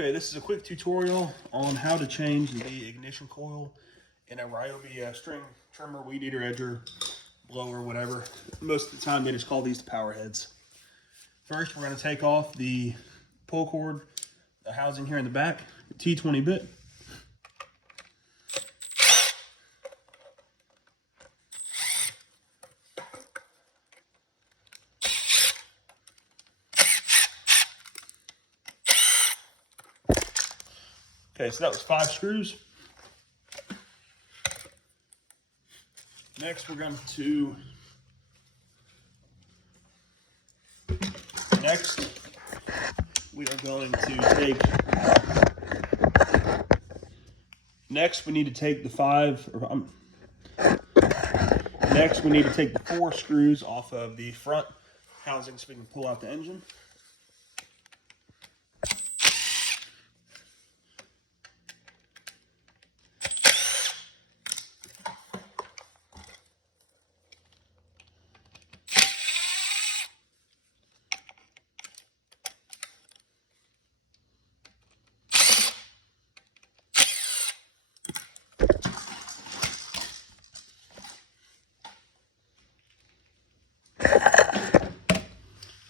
Okay, this is a quick tutorial on how to change the ignition coil in a Ryobi string trimmer, weed eater, edger, blower, whatever. Most of the time they just call these the power heads. First, we're going to take off the pull cord, the housing here in the back, the T20 bit. Okay, so that was 5 screws. Next, we are going to take. Next, we need to take the 4 screws off of the front housing so we can pull out the engine.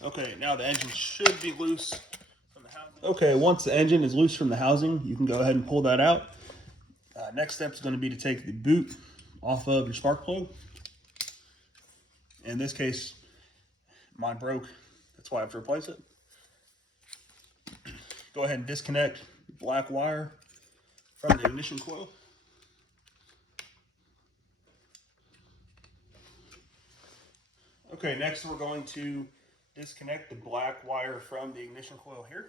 Okay, now the engine should be loose from the housing. Okay, once the engine is loose from the housing, you can go ahead and pull that out. Next step is going to be to take the boot off of your spark plug. In this case, mine broke. That's why I have to replace it. Go ahead and disconnect the black wire from the ignition coil. Okay, next we're going to disconnect the black wire from the ignition coil here.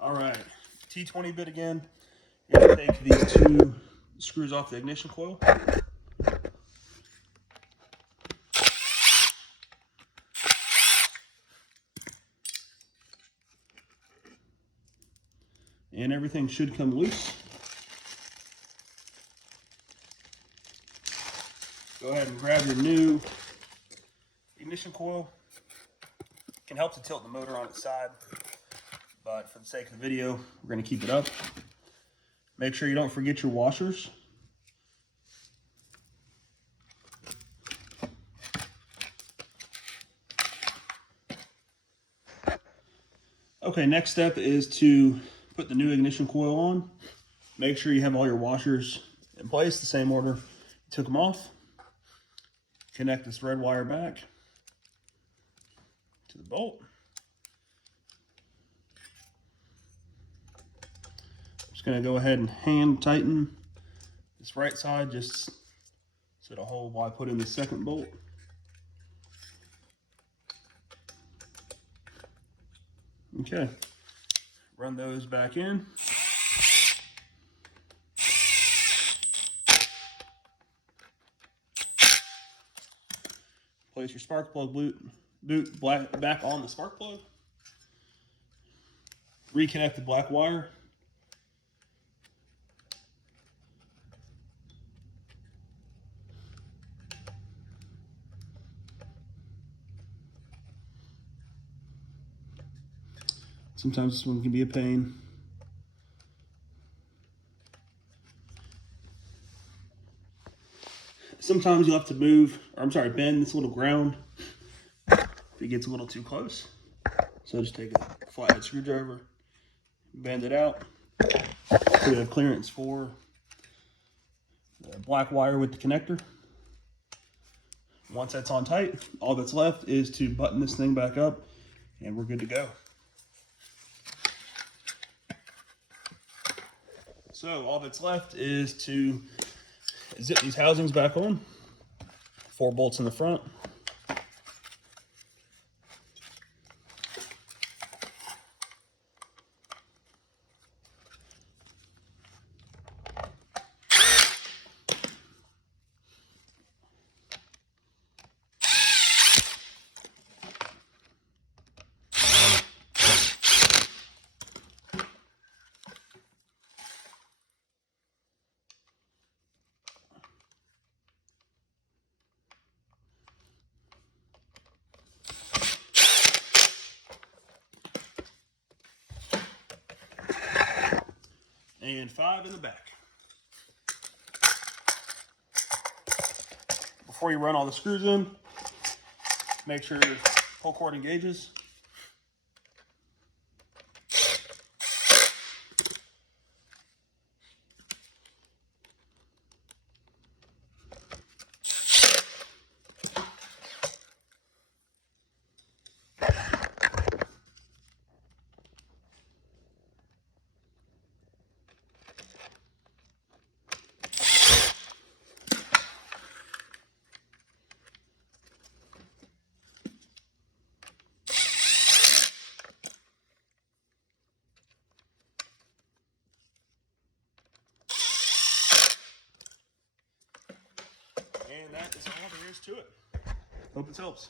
All right, T20 bit again. You're going to take these 2 screws off the ignition coil. And everything should come loose. Go ahead and grab your new ignition coil. It can help to tilt the motor on its side, but for the sake of the video, we're going to keep it up. Make sure you don't forget your washers. Okay, next step is to put the new ignition coil on. Make sure you have all your washers in place, the same order you took them off. Connect this red wire back to the bolt. Just gonna go ahead and hand tighten this right side just so it'll hold while I put in the second bolt. Okay, run those back in. Place your spark plug boot back on the spark plug. Reconnect the black wire. Sometimes this one can be a pain. Sometimes you'll have to bend this little ground if it gets a little too close. So just take a flathead screwdriver, bend it out. So we have clearance for the black wire with the connector. Once that's on tight, all that's left is to button this thing back up and we're good to go. So all that's left is to zip these housings back on. 4 bolts in the front. and 5 in the back. Before you run all the screws in, make sure your pull cord engages. And that is all there is to it. Hope this helps.